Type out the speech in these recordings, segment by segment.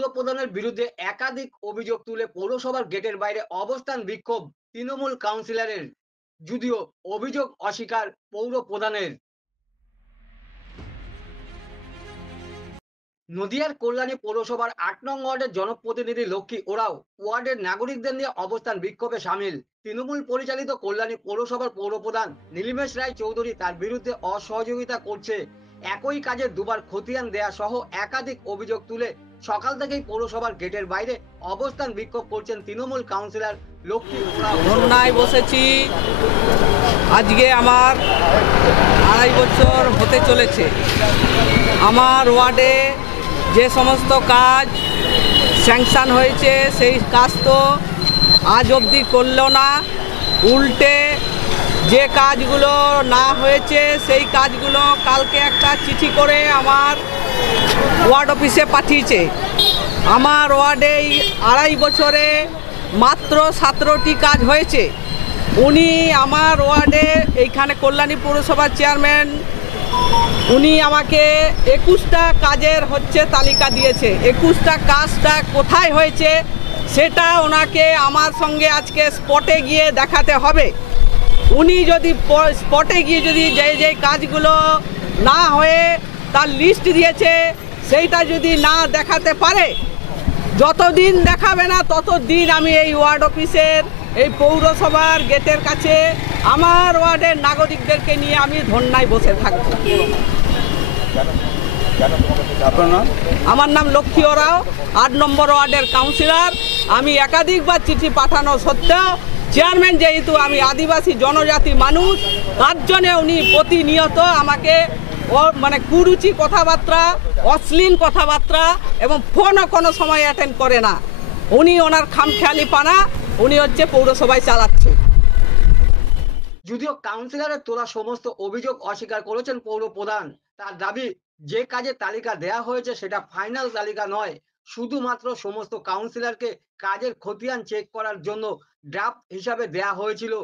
পৌর প্রধানের বিরুদ্ধে একাধিক অভিযোগ তুলে পৌরসভার গেটের বাইরে অবস্থান বিক্ষোভ তৃণমূল কাউন্সিলরের, যদিও অভিযোগ অস্বীকার পৌর প্রধানের। নদিয়ার কল্যাণী পৌরসভার ৮ নং ওয়ার্ডের জনপ্রতিনিধি লক্ষ্মী ওরাও ওয়ার্ডের নাগরিকদের নিয়ে অবস্থান বিক্ষোভে সামিল। তৃণমূল পরিচালিত কল্যাণী পৌরসভার পৌরপ্রধান নীলিমেশ রায় চৌধুরী তার বিরুদ্ধে অসহযোগিতা করছে, একই কাজে দুবার খতিয়ান দেয়া সহ একাধিক অভিযোগ তুলে সকাল থেকেই পৌরসভার গেটের বাইরে অবস্থান বিক্ষোভ করছেন তৃণমূল কাউন্সিলর লক্ষ্মী ওরাও। ধর্নায় বসেছি। আজকে আমার ২.৫ বছর হতে চলেছে। আমার ওয়ার্ডে যে সমস্ত কাজ স্যাংশন হয়েছে সেই কাজ তো আজ অবধি করলো না, উল্টে যে কাজগুলো না হয়েছে সেই কাজগুলো কালকে একটা চিঠি করে আমার ওয়ার্ড অফিসে পাঠিয়েছে। আমার ওয়ার্ডে এই ২.৫ বছরে মাত্র 17টি কাজ হয়েছে। উনি আমার ওয়ার্ডে এইখানে কল্যাণী পৌরসভার চেয়ারম্যান, উনি আমাকে 21টা কাজের তালিকা দিয়েছে। 21টা কাজটা কোথায় হয়েছে সেটা ওনাকে আমার সঙ্গে আজকে স্পটে গিয়ে দেখাতে হবে। উনি যদি স্পটে গিয়ে যদি যে কাজগুলো না হয়ে তার লিস্ট দিয়েছে সেইটা যদি না দেখাতে পারে, যতদিন দেখাবে না ততদিন আমি এই ওয়ার্ড অফিসের এই পৌরসভার গেটের কাছে আমার ওয়ার্ডের নাগরিকদেরকে নিয়ে আমি ধর্নায় বসে থাকব। আমার নাম লক্ষ্মী ওরাও, ৮ নম্বর ওয়ার্ডের কাউন্সিলর। আমি একাধিকবার চিঠি পাঠানো সত্ত্বেও চেয়ারম্যান যেহেতু আমি আদিবাসী জনজাতি মানুষ, তার জন্যে উনি প্রতিনিয়ত আমাকে কুরুচি কথাবার্তা, অশ্লীল কথাবার্তা এবং ফোনও কোনো সময় অ্যাটেন্ড করে না। উনি ওনার খামখেয়ালি পানা উনি পৌরসভায় চালাচ্ছে। যদিও কাউন্সিলরের তোলা সমস্ত অভিযোগ অস্বীকার করেছেন পৌর প্রধান। তার দাবি, যে কাজের তালিকা দেয়া হয়েছে সেটা ফাইনাল তালিকা নয়, শুধুমাত্র সমস্ত কাউন্সিলরকে কাজের খতিয়ান চেক করার জন্য ড্রাফট হিসাবে দেয়া হয়েছিল।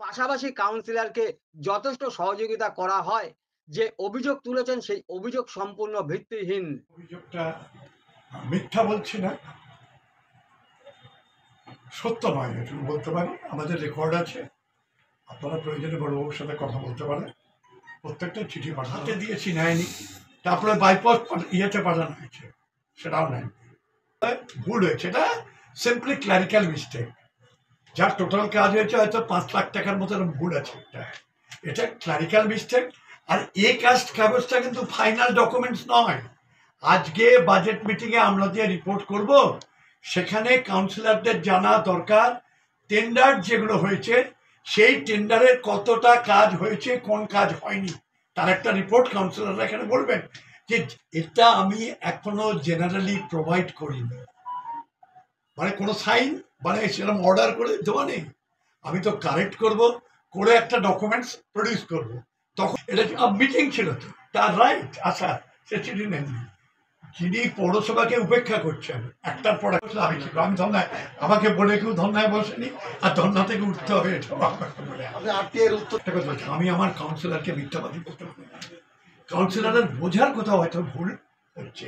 পাশাপাশি কাউন্সিলরকে যথেষ্ট সহযোগিতা করা হয়। যে অভিযোগ তুলেছেন সেই অভিযোগ সম্পূর্ণ ভিত্তিহীন। অভিযোগটা মিথ্যা বলছি না, সত্য নয়, এটুকু বলতে পারি। আমাদের রেকর্ড আছে, আপনারা প্রয়োজনে বড়বাবুর সাথে কথা বলতে পারেন। প্রত্যেকটা চিঠি পাঠাতে দিয়েছি, নেয়নি। তারপরে বাইপাস ইয়েতে পাঠানো হয়েছে, সেটাও নেয়নি। ভুল হয়েছে, এটা সিম্পলি ক্লারিক্যাল মিস্টেক। যার টোটাল কাজ হয়েছে হয়তো 5 লাখ টাকার মতো ভুল আছে, এটা ক্লারিক্যাল মিস্টেক। আর এই কাগজটা কিন্তু ফাইনাল ডকুমেন্টস নয়। আজকে বাজেট মিটিংয়ে আমরা যে রিপোর্ট করব সেখানে কাউন্সিলরদের জানা দরকার টেন্ডার যেগুলো হয়েছে সেই টেন্ডারের কতটা কাজ হয়েছে, কোন কাজ হয়নি, তার একটা রিপোর্ট কাউন্সিলররা এখানে বলবেন। যে এটা আমি এখনো জেনারেলি প্রোভাইড করিনি, কোনো সাইন সেরকম অর্ডার করে দেওয়া নেই। আমি তো কারেক্ট করব, করে একটা ডকুমেন্টস প্রডিউস করব। তখন এটা মিটিং ছিল, তো তার রাইট আসা, সে চিঠি নেননি। যিনি পৌরসভাকে উপেক্ষা করছেন একটার পর আমি ধর্নায়, আমাকে বলে কেউ ধর্নায় বসেনি, আর ধর্না থেকে উঠতে হবে এটা আমি আমার কাউন্সিলরকে মিথ্যাবাদী করতে পারি না। কাউন্সিলরের বোঝার কোথাও হয়তো ভুল হচ্ছে।